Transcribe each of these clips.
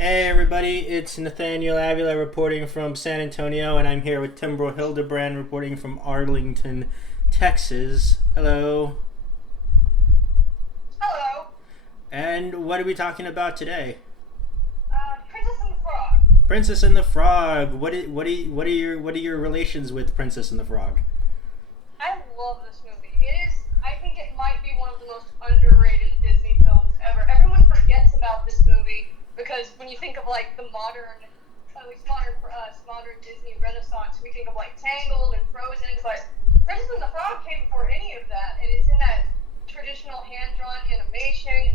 Hey everybody, it's Nathaniel Avila reporting from San Antonio, and I'm here with Timbrel Hildebrand reporting from Arlington, Texas. Hello. Hello. And what are we talking about today? Princess and the Frog. Princess and the Frog. What are your relations with Princess and the Frog? I love this movie. I think it might be one of the most underrated Disney films ever. Everyone forgets about this movie because when you think of like the modern, at least modern for us, modern Disney Renaissance, we think of like Tangled and Frozen, but Princess and the Frog came before any of that, and it's in that traditional hand-drawn animation.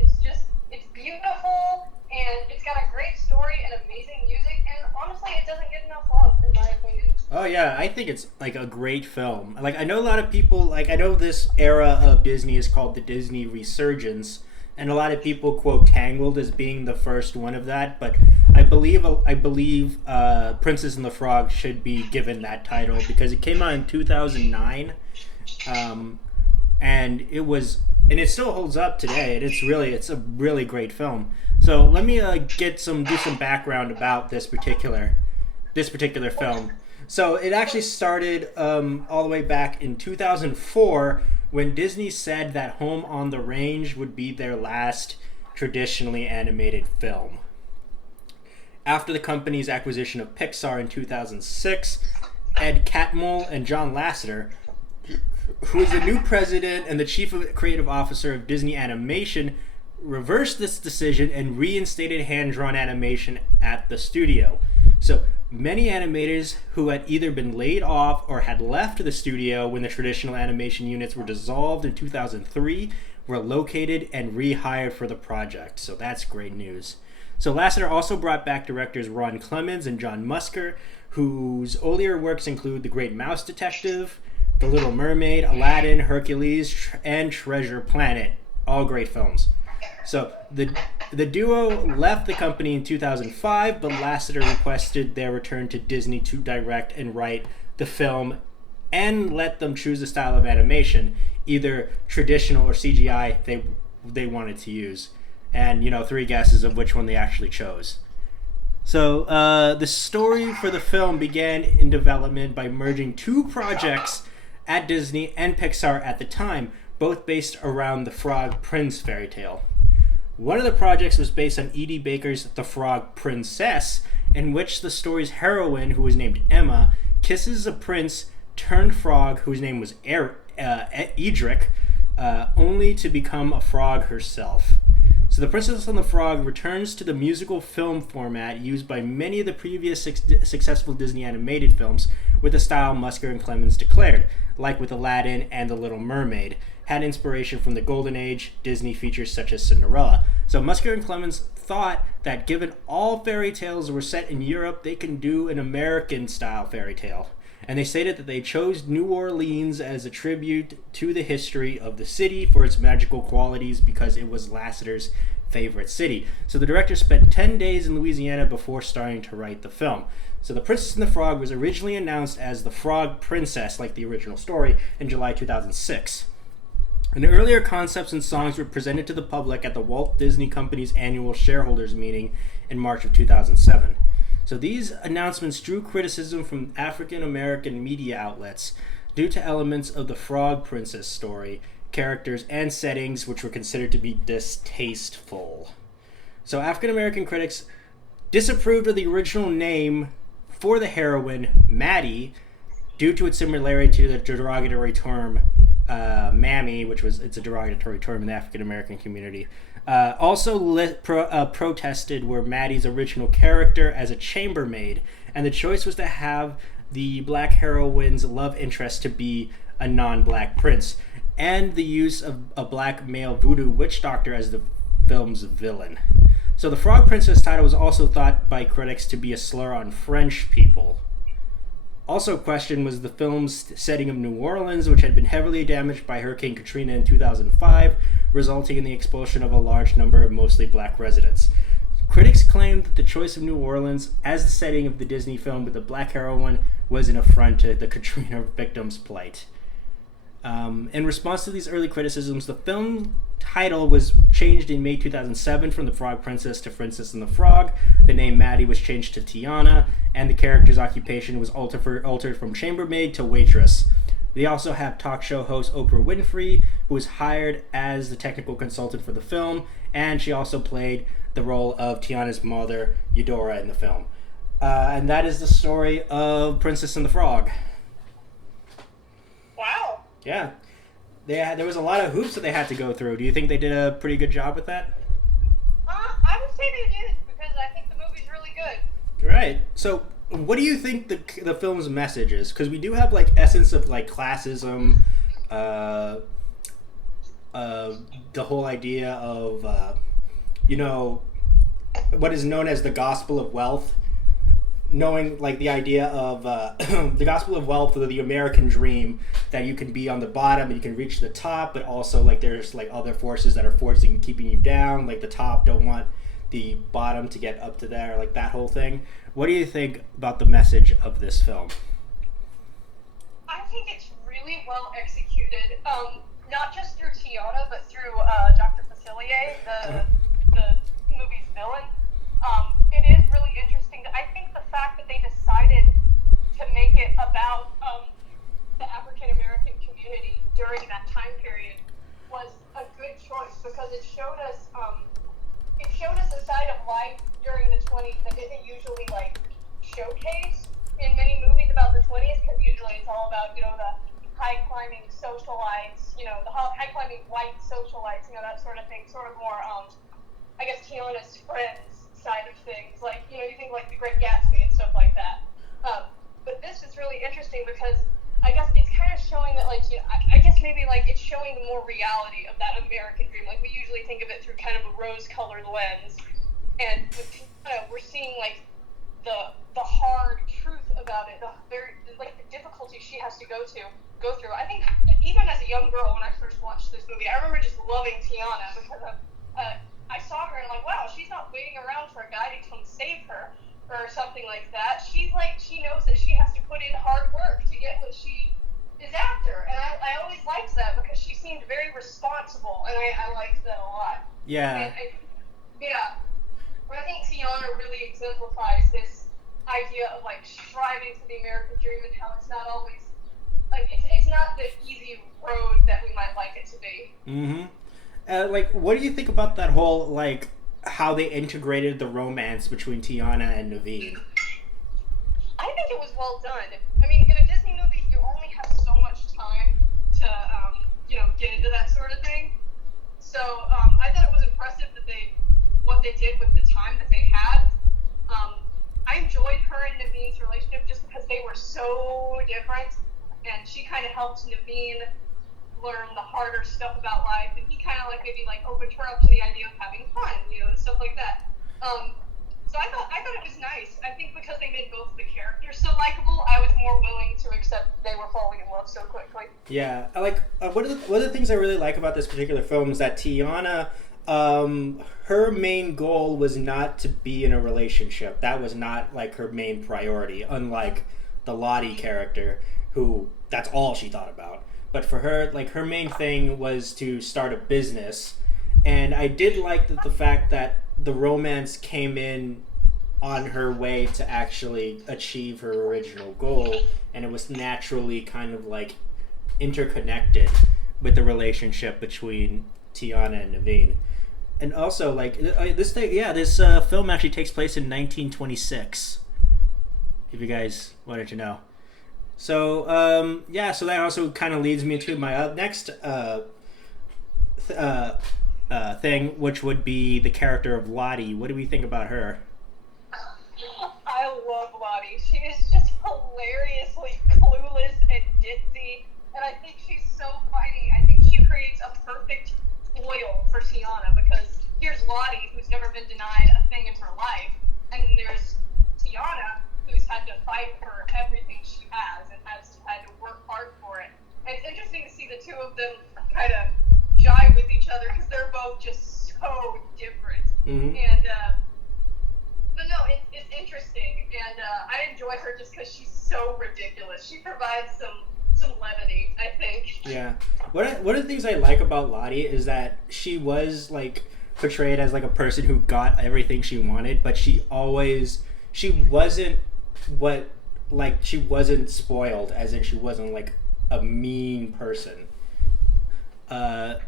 It's beautiful, and it's got a great story and amazing music, and honestly, it doesn't get enough love, in my opinion. Oh yeah, I think it's like a great film. Like I know a lot of people I know this era of Disney is called the Disney Resurgence, and a lot of people quote Tangled as being the first one of that, but I believe Princess and the Frog should be given that title because it came out in 2009, and it still holds up today. And it's a really great film. So let me do some background about this particular film. So it actually started all the way back in 2004 when Disney said that Home on the Range would be their last traditionally animated film. After the company's acquisition of Pixar in 2006, Ed Catmull and John Lasseter, who is the new president and the chief creative officer of Disney Animation, reversed this decision and reinstated hand-drawn animation at the studio. So many animators who had either been laid off or had left the studio when the traditional animation units were dissolved in 2003 were located and rehired for the project. So that's great news. So Lasseter also brought back directors Ron Clements and John Musker, whose earlier works include The Great Mouse Detective, The Little Mermaid, Aladdin, Hercules, and Treasure Planet. All great films. So the duo left the company in 2005, but Lasseter requested their return to Disney to direct and write the film and let them choose a style of animation, either traditional or CGI they wanted to use. And, three guesses of which one they actually chose. So the story for the film began in development by merging two projects at Disney and Pixar at the time, both based around the Frog Prince fairy tale. One of the projects was based on E.D. Baker's The Frog Princess, in which the story's heroine, who was named Emma, kisses a prince turned frog whose name was Edric, only to become a frog herself. So The Princess and the Frog returns to the musical film format used by many of the previous successful Disney animated films, with the style Musker and Clements declared, like with Aladdin and The Little Mermaid, had inspiration from the Golden Age Disney features such as Cinderella. So Musker and Clements thought that given all fairy tales were set in Europe, they can do an American-style fairy tale. And they stated that they chose New Orleans as a tribute to the history of the city for its magical qualities because it was Lasseter's favorite city. So the director spent 10 days in Louisiana before starting to write the film. So The Princess and the Frog was originally announced as The Frog Princess, like the original story, in July 2006. And earlier concepts and songs were presented to the public at the Walt Disney Company's annual shareholders meeting in March of 2007. So these announcements drew criticism from African American media outlets due to elements of the Frog Princess story, characters, and settings which were considered to be distasteful. So African American critics disapproved of the original name for the heroine, Maddie, due to its similarity to the derogatory term mammy, it's a derogatory term in the African American community. Protested were Maddie's original character as a chambermaid, and the choice was to have the black heroine's love interest to be a non-black prince, and the use of a black male voodoo witch doctor as the film's villain. So the Frog Princess title was also thought by critics to be a slur on French people. Also questioned was the film's setting of New Orleans, which had been heavily damaged by Hurricane Katrina in 2005, resulting in the expulsion of a large number of mostly black residents. Critics claimed that the choice of New Orleans as the setting of the Disney film with the black heroine was an affront to the Katrina victims' plight. In response to these early criticisms, the film title was changed in May 2007 from The Frog Princess to Princess and the Frog. The name Maddie was changed to Tiana, and the character's occupation was altered from chambermaid to waitress. They also have talk show host Oprah Winfrey, who was hired as the technical consultant for the film, and she also played the role of Tiana's mother, Eudora, in the film. And that is the story of Princess and the Frog. Wow. Yeah. There was a lot of hoops that they had to go through. Do you think they did a pretty good job with that? I would say they did, because I think the movie's really good. Right. So, what do you think the film's message is? Because we do have, like, essence of, like, classism, the whole idea of, what is known as the gospel of wealth. Knowing, like, the idea of the gospel of wealth, or the American dream, that you can be on the bottom and you can reach the top, but also, like, there's, like, other forces that are forcing and keeping you down. Like, the top don't want the bottom to get up to there, like, that whole thing. What do you think about the message of this film? I think it's really well executed, not just through Tiana, but through Dr. Facilier, the movie's villain. It is really interesting. I think the fact that they decided to make it about the African American community during that time period was a good choice, because it showed us a side of life during the 20s that isn't usually, like, showcased in many movies about the 20s, because usually it's all about, the high climbing socialites, the high climbing white socialites, that sort of thing, sort of more I guess Tiana's friends side of things, like, you think like The Great Gatsby and stuff like that. But this is really interesting, because I guess it's kind of showing that, like, I guess maybe, like, it's showing the more reality of that American dream. Like, we usually think of it through kind of a rose-colored lens, and with Tiana, we're seeing, like, the hard truth about it, the difficulty she has to go through. I think even as a young girl, when I first watched this movie, I remember just loving Tiana, because I saw her and I'm like, wow, she's not waiting around for a guy to come save her or something like that. She's like, she knows that she has to put in hard work to get what she is after. And I always liked that, because she seemed very responsible, and I liked that a lot. Yeah. But I think Tiana really exemplifies this idea of, like, striving for the American dream, and how it's not always, like, it's not the easy road that we might like it to be. Mm-hmm. Like, what do you think about that whole, like, how they integrated the romance between Tiana and Naveen? I think it was well done. I mean, in a Disney movie, you only have so much time to, get into that sort of thing. So, I thought it was impressive that what they did with the time that they had. I enjoyed her and Naveen's relationship just because they were so different, and she kind of helped Naveen learn the harder stuff about life, and he kind of, like, maybe, like, opened her up to the idea of having fun, and stuff like that. So I thought it was nice. I think because they made both of the characters so likable, I was more willing to accept they were falling in love so quickly. Yeah, I like one of the things I really like about this particular film is that Tiana, her main goal was not to be in a relationship. That was not, like, her main priority, unlike the Lottie character, who that's all she thought about. But for her, like, her main thing was to start a business. And I did like the fact that the romance came in on her way to actually achieve her original goal, and it was naturally kind of, like, interconnected with the relationship between Tiana and Naveen. And also, like, this film actually takes place in 1926, if you guys wanted to know. So, so that also kind of leads me to my next thing, which would be the character of Lottie. What do we think about her? I love Lottie. She is just hilariously clueless and ditzy, and I think she's so funny. I think she creates a perfect foil for Tiana, because here's Lottie, who's never been denied a thing in her life, and then there's Tiana, who's had to fight for everything she has and has had to work hard for it. And it's interesting to see the two of them kind of jive with each other, because they're both just so different. Mm-hmm. And but no, it's interesting, and I enjoy her just because she's so ridiculous. She provides some some levity, I think. Yeah. One of the things I like about Lottie is that she was like portrayed as like a person who got everything she wanted, but she wasn't what like she wasn't spoiled, as in she wasn't like a mean person. And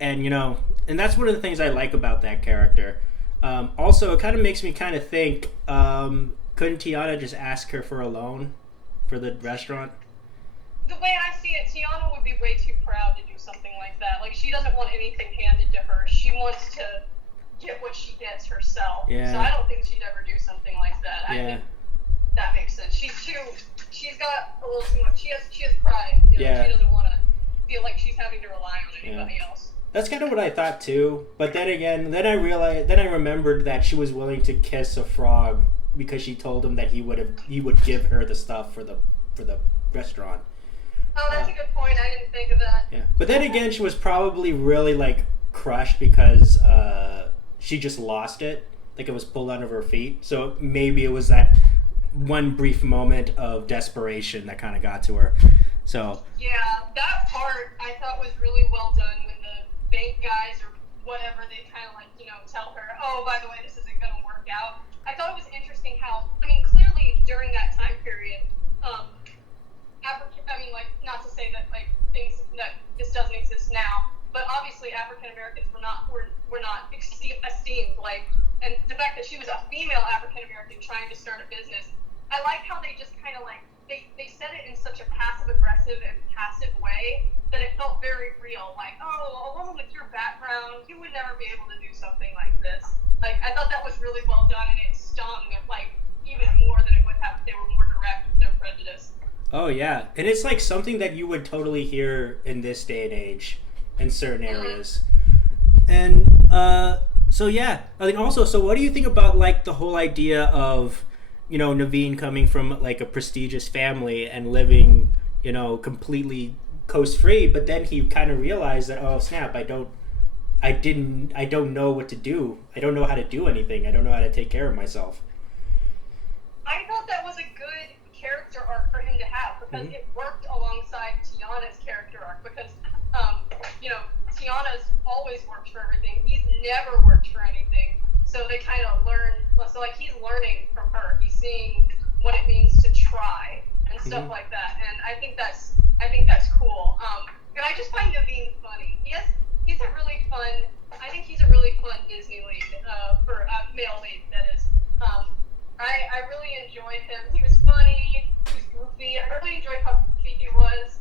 and that's one of the things I like about that character. Also, it kind of makes me kind of think, couldn't Tiana just ask her for a loan for the restaurant? The way I see it, Tiana would be way too proud to do something like that. Like, she doesn't want anything handed to her. She wants to get what she gets herself. Yeah. So I don't think she'd ever do something like that. Yeah. I think that makes sense. She's got a little too much. She has pride. Yeah. She doesn't want to feel like she's having to rely on anybody else. That's kind of what I thought too. But then again, I remembered that she was willing to kiss a frog because she told him that he would give her the stuff for the restaurant. Oh, that's a good point. I didn't think of that. Yeah. But then again, she was probably really like crushed because she just lost it. Like it was pulled out of her feet. So maybe it was that one brief moment of desperation that kind of got to her. So yeah, that part I thought was really well done when the bank guys or whatever, they kind of like, tell her, oh, by the way, this isn't going to work out. I thought it was interesting how, clearly during that time period, not to say that like things that this doesn't exist now, but obviously African Americans were not esteemed. Like, and the fact that she was a female African American trying to start a business, I like how they just kind of like they said it in such a passive aggressive and passive way that it felt very real. Like, oh, a woman with your background, you would never be able to do something like this. Like, I thought that was really well done, and it stung like even more than it would have if they were more direct with their prejudice. Oh yeah, and it's like something that you would totally hear in this day and age in certain areas. And so yeah, I think also, so what do you think about like the whole idea of Naveen coming from like a prestigious family and living completely coast free, but then he kind of realized that, oh snap, I don't know what to do. I don't know how to do anything. I don't know how to take care of myself. I thought that was a good character arc for him to have because it worked alongside Tiana's character arc because Tiana's always worked for everything. He's never worked for anything. So they kind of learn. So like he's learning from her. He's seeing what it means to try and stuff like that. And I think that's cool. And I just find Naveen funny. He's a really fun. I think he's a really fun Disney lead for a male lead. That is. I really enjoyed him. He was funny. He was goofy. I really enjoyed how goofy he was.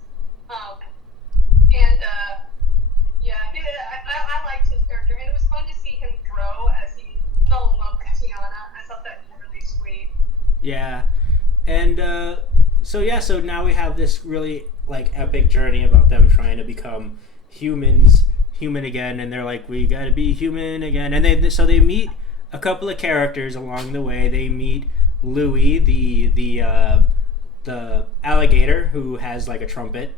I liked his character, and it was fun to see him grow as he fell in love with Tiana. I thought that was really sweet. Yeah, and so now we have this really like epic journey about them trying to become human again, and they're like, we gotta be human again, and they meet a couple of characters along the way. They meet Louis, the alligator who has like a trumpet.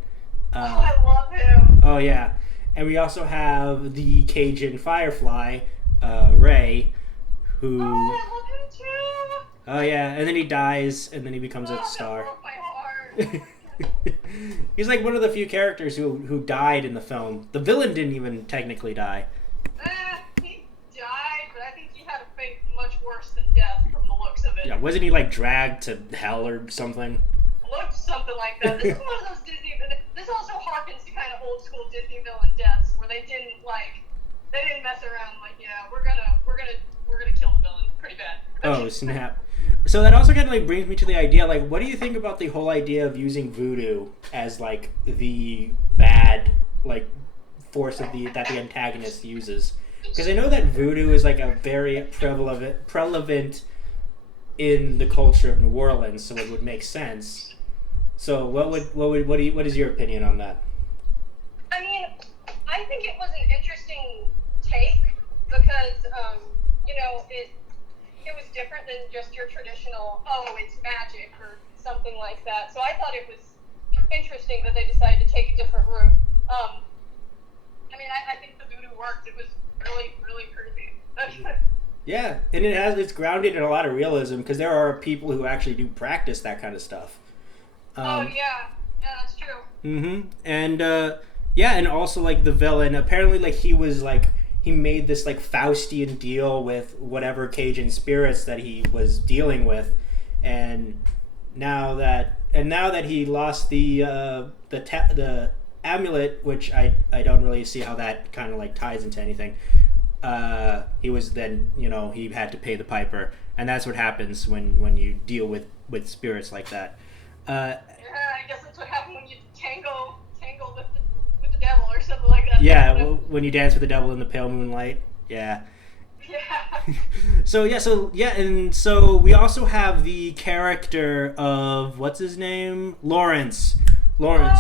I love him. Oh yeah, and we also have the Cajun firefly, Ray, who. Oh, I love him too. Oh yeah, and then he dies, and then he becomes a star. That broke my heart. He's like one of the few characters who died in the film. The villain didn't even technically die. He died, but I think he had a fate much worse than death from the looks of it. Yeah, wasn't he like dragged to hell or something? Looked something like that. This is one of those Disney. This also harkens to kind of old school Disney villain deaths, where they didn't mess around. Like, yeah, we're gonna kill the villain pretty bad. Oh snap! So that also kind of like brings me to the idea, like, what do you think about the whole idea of using voodoo as like the bad like force that the antagonist uses? Because I know that voodoo is like a very prevalent in the culture of New Orleans, so it would make sense. So what is your opinion on that? I mean, I think it was an interesting take because it was different than just your traditional, oh, it's magic or something like that. So I thought it was interesting that they decided to take a different route. I think the voodoo worked. It was really, really creepy. Yeah, and it's grounded in a lot of realism because there are people who actually do practice that kind of stuff. Oh yeah, Yeah, that's true. And yeah, and also like the villain. Apparently, like he was like he made this like Faustian deal with whatever Cajun spirits that he was dealing with, and now that he lost the amulet, which I don't really see how that kind of like ties into anything. He was then he had to pay the piper, and that's what happens when you deal with spirits like that. Yeah, I guess that's what happened when you tangle with the devil or something like that. Yeah, when you dance with the devil in the pale moonlight. Yeah. Yeah. And so we also have the character of what's his name, Lawrence. Oh, he's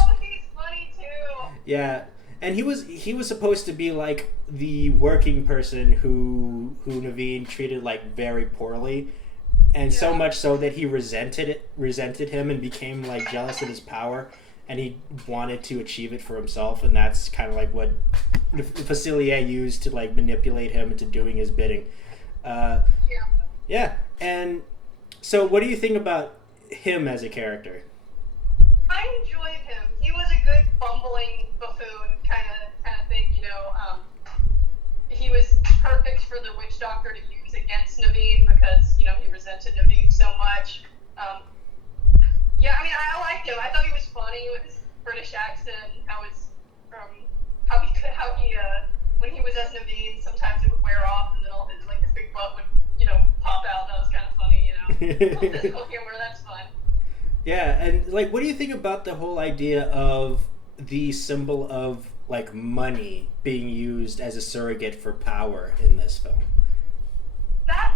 funny too. Yeah, and he was supposed to be like the working person who Naveen treated like very poorly, and so much so that he resented him and became like jealous of his power, and he wanted to achieve it for himself, and that's kind of like what Facilier used to like manipulate him into doing his bidding. Yeah, and so what do you think about him as a character? I enjoyed him. He was a good bumbling buffoon kind of thing, He was perfect for the witch doctor to use against Naveen because he resented Naveen so much. Yeah, I mean, I liked him. I thought he was funny with his British accent, how he when he was as Naveen, sometimes it would wear off, and then all his like his big butt would pop out. That was kind of funny, Little physical humor, that's fun. Yeah, and like, what do you think about the whole idea of the symbol of like money being used as a surrogate for power in this film? That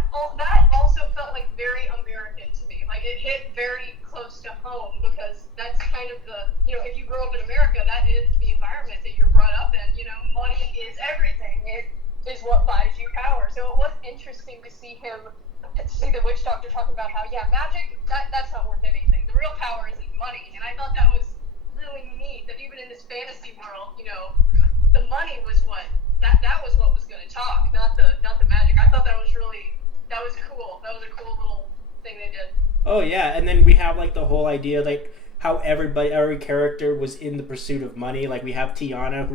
also felt like very American to me. Like it hit very close to home because that's kind of the if you grow up in America, that is the environment that you're brought up in. Money is everything. It is what buys you power. So it was interesting to see the witch doctor talking about how magic that's not worth anything. The real power isn't money, and I thought that was really neat. That even in this fantasy world, the money was that was what was going to talk, not the magic. I thought that was cool. That was a cool little thing they did. Oh yeah, and then we have like the whole idea like how every character was in the pursuit of money. Like we have Tiana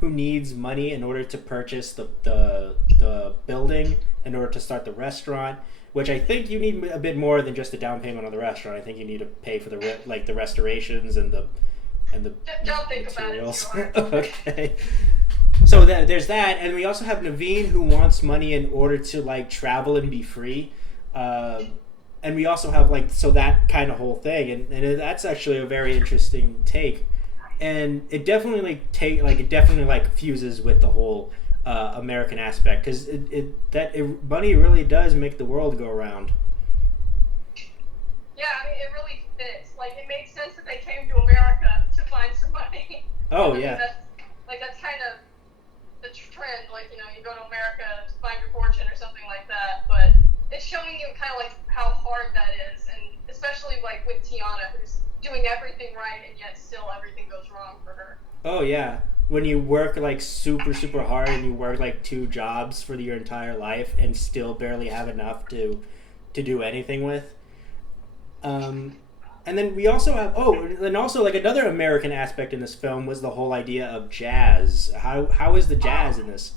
who needs money in order to purchase the building in order to start the restaurant. Which I think you need a bit more than just a down payment on the restaurant. I think you need to pay for the restorations and the don't think materials. About it. Okay. So there's that, and we also have Naveen who wants money in order to like travel and be free, and we also have like that kind of whole thing, and that's actually a very interesting take, and it definitely fuses with the whole American aspect because money really does make the world go around. Yeah, I mean it really fits. Like it makes sense that they came to America to find some money. Oh yeah. That's kind of the trend, you go to America to find your fortune or something like that, but it's showing you kind of like how hard that is, and especially like with Tiana, who's doing everything right, and yet still everything goes wrong for her. Oh yeah, when you work like super hard and you work like 2 jobs for your entire life and still barely have enough to do anything with. And then we also have like another American aspect in this film was the whole idea of jazz. How is the jazz in this?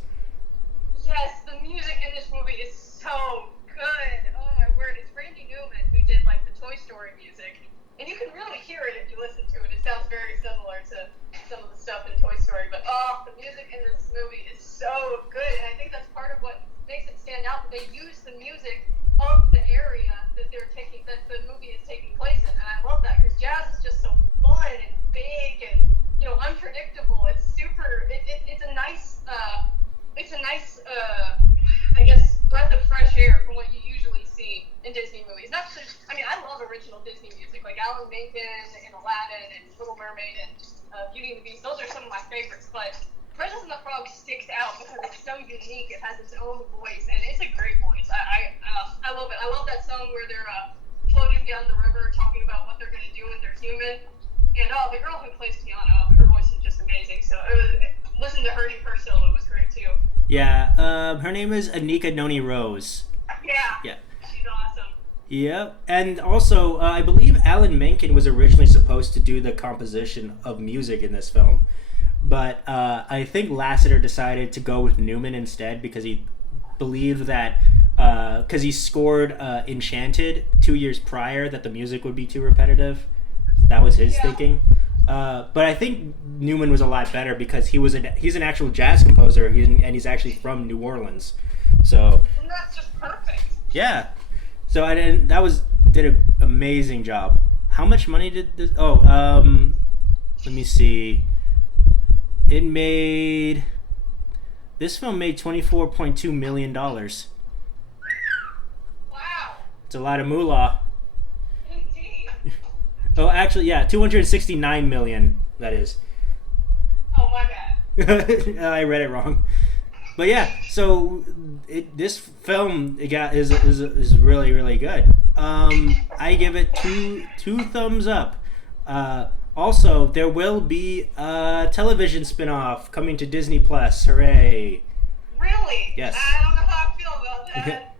Yes, the music in this movie is so good. Oh my word, it's Randy Newman who did like the Toy Story music, and you can really hear it if you listen to it. It sounds very similar to some of the stuff in Toy Story, but the music in this movie is so good, and I think that's part of what makes it stand out. That they use the music of the area that the movie is taking place in, and I love that because jazz is just so fun and big and unpredictable. It's super. It's a nice I guess breath of fresh air from what you usually see in Disney movies. I love original Disney music like Alan Menken and Aladdin and Little Mermaid and Beauty and the Beast. Those are some of my favorites, but Princess and the Frog sticks out because it's so unique. It has its own voice, and it's a great voice. I love it. I love that song where they're floating down the river talking about what they're going to do when they're human. And the girl who plays Tiana, her voice is just amazing. So listen to her do her solo was great too. Yeah, her name is Anika Noni Rose. Yeah. She's awesome. Yep, and also I believe Alan Menken was originally supposed to do the composition of music in this film, but I think Lasseter decided to go with Newman instead because he believed that because he scored Enchanted 2 years prior that the music would be too repetitive. That was his thinking. But I think Newman was a lot better because he's an actual jazz composer and he's actually from New Orleans. So And that's just perfect. yeah. So I did an amazing job. How much money did this? Oh, let me see. It made this film made $24.2 million. Wow. It's a lot of moolah. Indeed. Oh, actually, yeah, 269 million. That is. Oh, my bad. I read it wrong. But yeah, so this film is really really good. I give it two thumbs up. Also, there will be a television spin-off coming to Disney Plus. Hooray! Really? Yes. I don't know how I feel about that.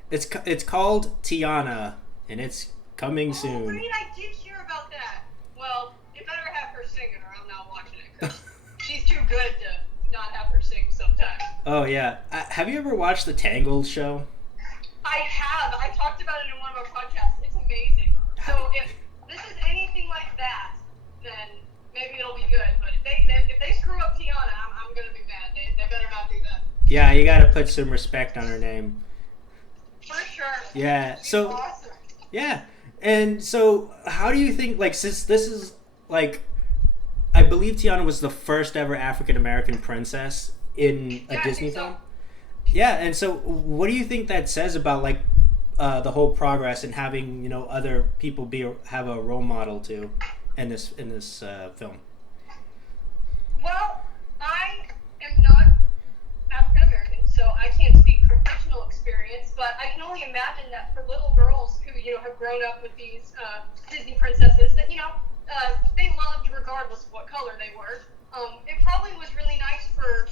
It's called Tiana, and it's coming Oh, soon. right, I did hear about that. Well, you better have her singing or I'm not watching it, 'cause she's too good to not have her sing sometimes. Oh yeah, have you ever watched the Tangled show? I have. I talked about it in one of our podcasts. It's amazing. So if this is anything like that, then maybe it'll be good. But if they screw up Tiana, I'm gonna be mad. They better not do that. Yeah, you gotta put some respect on her name. For sure. Yeah, She's so awesome. yeah, and so how do you think? Like, since this is like, I believe Tiana was the first ever African American princess in a Yeah, I Disney think so. film. Yeah, and so what do you think that says about like the whole progress and having other people have a role model too in this film? Well, I am not African American, so I can't speak from personal experience, but I can only imagine that for little girls who, have grown up with these Disney princesses that, they loved regardless of what color they were, it probably was really nice for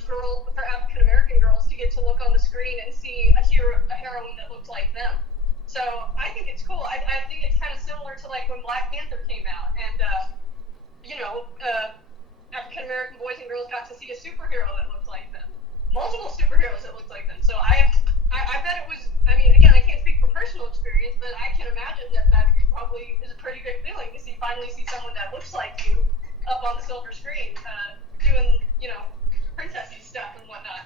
African American girls to get to look on the screen and see a heroine that looked like them. So I think it's cool. I think it's kind of similar to like when Black Panther came out, and African American boys and girls got to see a superhero that looked like them, multiple superheroes that looked like them. So I bet it was. I mean, again, I can't speak from personal experience, but I can imagine that probably is a pretty good feeling to finally see someone that looks like you up on the silver screen, doing princessy stuff and whatnot.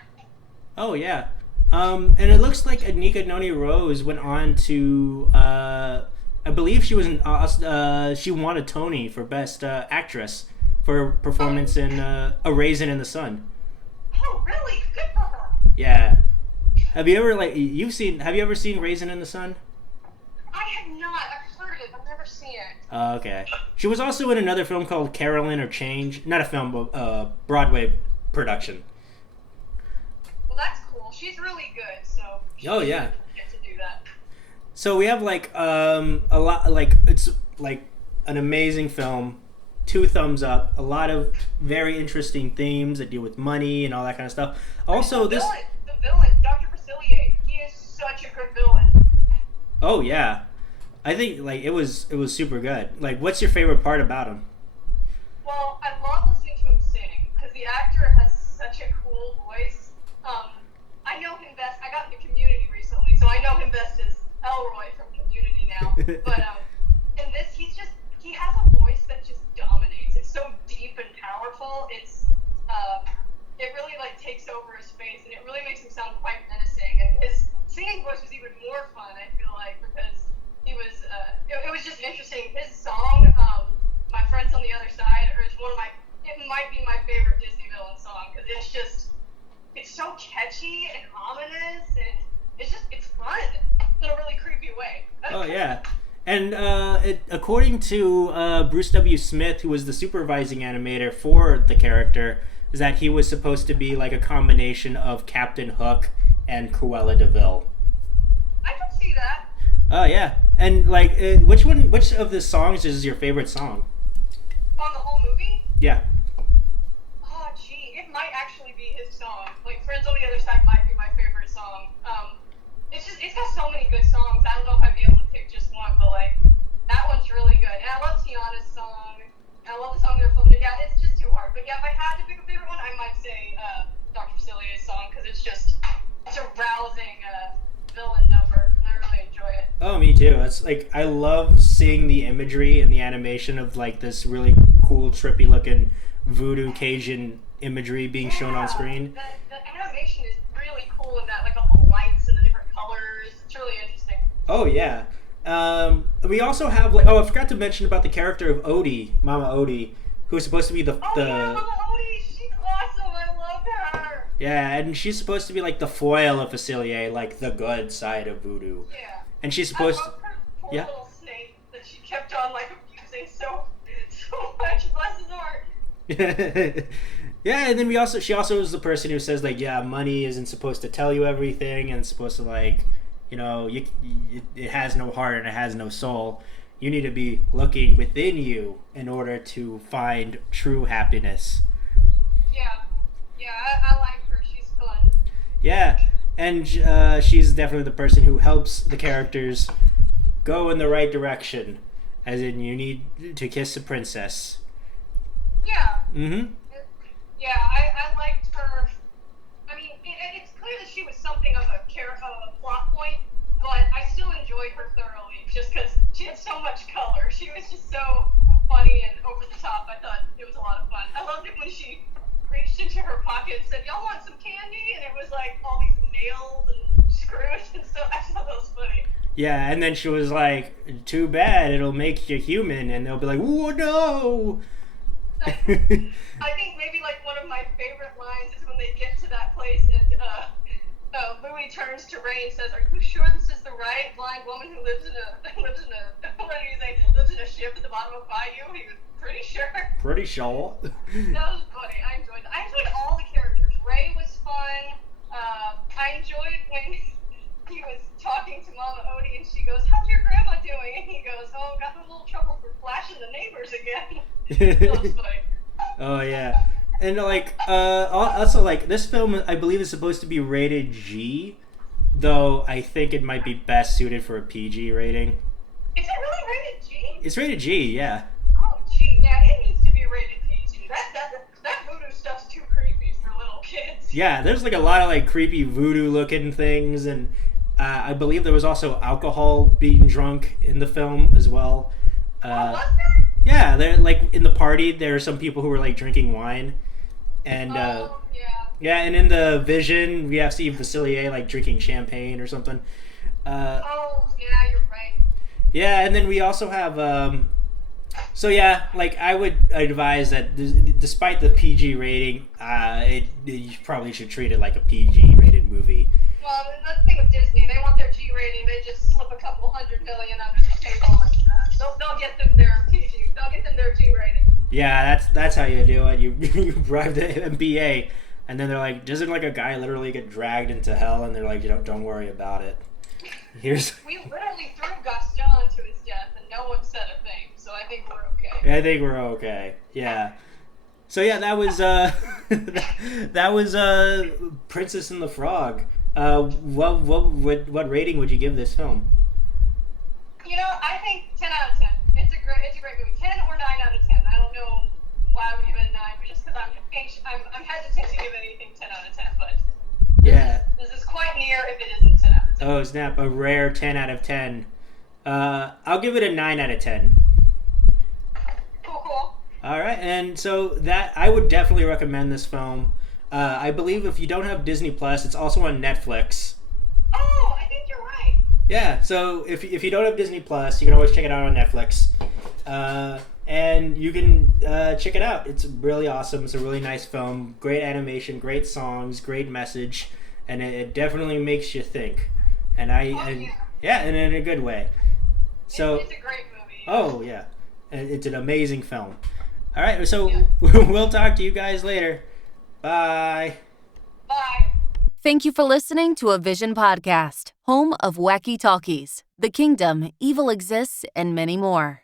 Oh yeah, and it looks like Anika Noni Rose went on to. I believe she was she won a Tony for Best Actress for performance in A Raisin in the Sun. Oh, really? Good for her. Yeah. Have you ever have you ever seen Raisin in the Sun? I have not. I've heard it. I've never seen it. Okay. She was also in another film called Carolyn or Change. Not a film, but Broadway production. Well, that's cool. She's really good, so. Oh yeah. Get to do that. So we have like a lot, like it's like an amazing film. 2 thumbs up. A lot of very interesting themes that deal with money and all that kind of stuff. Also, the villain, Dr. Facilier, he is such a good villain. Oh yeah, I think like it was super good. Like, what's your favorite part about him? Well, I love listening to him sing because the actor has such a cool voice. I know him best. I got into Community recently, so I know him best as Elroy from Community now. But in this, he has a voice that just dominates. It's so deep and powerful. It really like takes over his face, and it really makes him sound quite menacing. And his singing voice was even more fun, I feel like, because he was. It was just interesting. His song, "My Friends on the Other Side," is it might be my favorite Disney villain song because it's so catchy and ominous, and it's fun in a really creepy way. Oh yeah. And according to Bruce W. Smith, who was the supervising animator for the character, is that he was supposed to be like a combination of Captain Hook and Cruella de Vil. I can see that. Oh yeah, and like, which of the songs is your favorite song? On the whole movie? Yeah. Oh, gee, it might actually be his song. Like, "Friends on the Other Side" might be my favorite song. It's got so many good songs. I don't know if I'd be able to pick just one, but Oh, me too. It's like I love seeing the imagery and the animation of like this really cool, trippy looking voodoo Cajun imagery being shown on Yeah, screen. the animation is really cool in that, like all the lights and the different colors. It's really interesting. Oh yeah. We also have like I forgot to mention about the character of Odie, Mama Odie, who's supposed to be Oh yeah, Mama Odie, she's awesome. I love her. yeah, and she's supposed to be like the foil of Facilier, like the good side of voodoo. Yeah. And she's I supposed love her poor yeah. little snake that she kept on like abusing so much. Bless his heart. Yeah, and then she also is the person who says like, yeah, money isn't supposed to tell you everything, and it's supposed to like, it has no heart and it has no soul. You need to be looking within you in order to find true happiness. Yeah, yeah, I like her. She's fun. Yeah, and she's definitely the person who helps the characters go in the right direction. As in, you need to kiss a princess. Yeah. Mm-hmm. Yeah, I liked her. I mean, it's clear that she was something of a plot point, but I still enjoyed her thoroughly just because she had so much color. She was just so funny and over the top. I thought it was a lot of fun. I loved it when she reached into her pocket and said, "Y'all want some candy?" And it was like all these nails and screws and stuff. I thought that was funny. Yeah, and then she was like, "Too bad, it'll make you human," and they'll be like, "Whoa, no!" I think maybe like one of my favorite lines is when they get to that place and Louis turns to Ray and says, "Are you sure this is the right blind woman who lives in a what did he say? Lives in a ship at the bottom of a bayou?" He was pretty sure. Pretty sure. That was funny. I enjoyed all the characters. Ray was fun. I enjoyed when he was talking to Mama Odie and she goes, "How's your grandma doing?" And he goes, "Oh, got in a little trouble for flashing the neighbors again." That was funny. Oh yeah, and like also like this film I believe is supposed to be rated G, though I think it might be best suited for a PG rating. Is it really rated G? It's rated G, yeah. Oh, gee, yeah, it needs to be rated PG. That voodoo stuff's too creepy for little kids. Yeah, there's like a lot of like creepy voodoo looking things, and I believe there was also alcohol being drunk in the film as well. Oh, was there? Yeah, they're like in the party. There are some people who were like drinking wine, and Yeah. yeah, and in the vision we have Steve Facilier like drinking champagne or something. Yeah, you're right. Yeah, and then we also have. So yeah, like I would advise that despite the PG rating, you probably should treat it like a PG rated movie. Well, that's the thing with Disney. They want their G rating. They just slip a couple $100 million under the table, and they'll get them their PG. They'll get them their G rating. Yeah, that's how you do it. You bribe the MBA, and then they're like, doesn't like a guy literally get dragged into hell? And they're like, don't worry about it. We literally threw Gaston to his death, and no one said a thing. So I think we're okay. I think we're okay. Yeah. So yeah, that was that was Princess and the Frog. What rating would you give this film? I think 10 out of 10. It's a great movie. 10 or 9 out of 10. I don't know why I would give it a 9, but just because I'm hesitant to give anything 10 out of 10. But this is quite near if it isn't 10 out of 10. Oh snap! A rare 10 out of 10. I'll give it a 9 out of 10. Cool. All right, and so that I would definitely recommend this film. I believe if you don't have Disney Plus, it's also on Netflix. Oh, I think you're right. Yeah, so if you don't have Disney Plus, you can always check it out on Netflix. And you can check it out. It's really awesome. It's a really nice film. Great animation, great songs, great message, and it definitely makes you think. And and in a good way. So it's a great movie. Oh yeah, it's an amazing film. All right, so we'll talk to you guys later. Bye. Bye. Thank you for listening to a Vision podcast, home of wacky talkies, The Kingdom, Evil Exists, and many more.